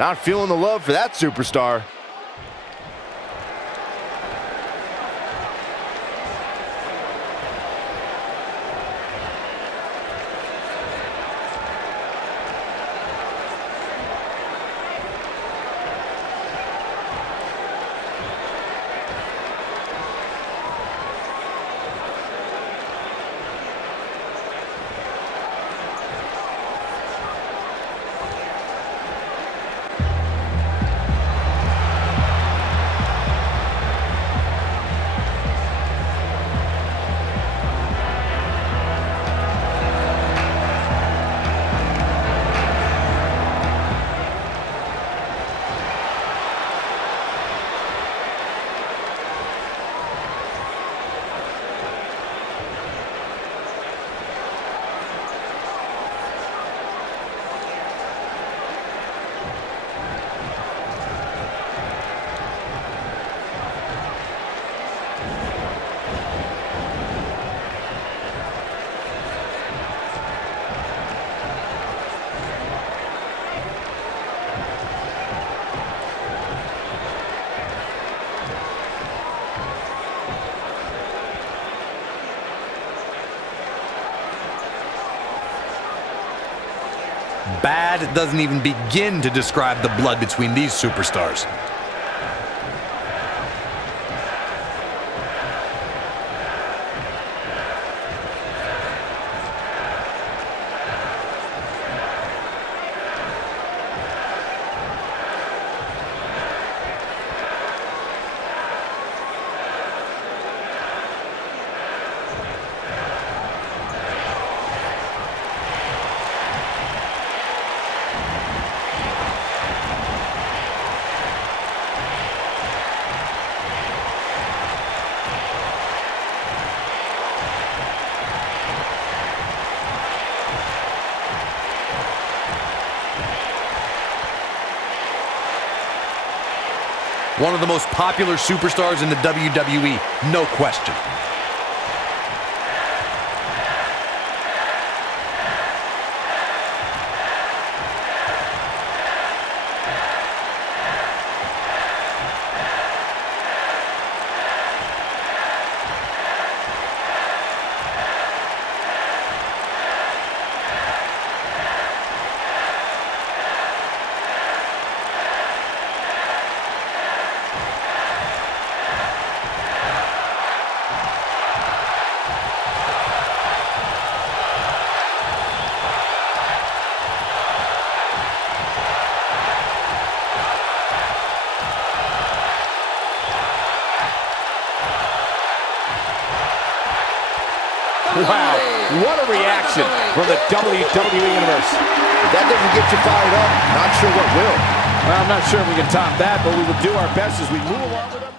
Not feeling the love for that superstar. Bad doesn't even begin to describe the blood between these superstars. One of the most popular superstars in the WWE, no question. Wow, what a reaction from the WWE Universe. If that doesn't get you fired up, not sure what will. Well, I'm not sure if we can top that, but we will do our best as we move along with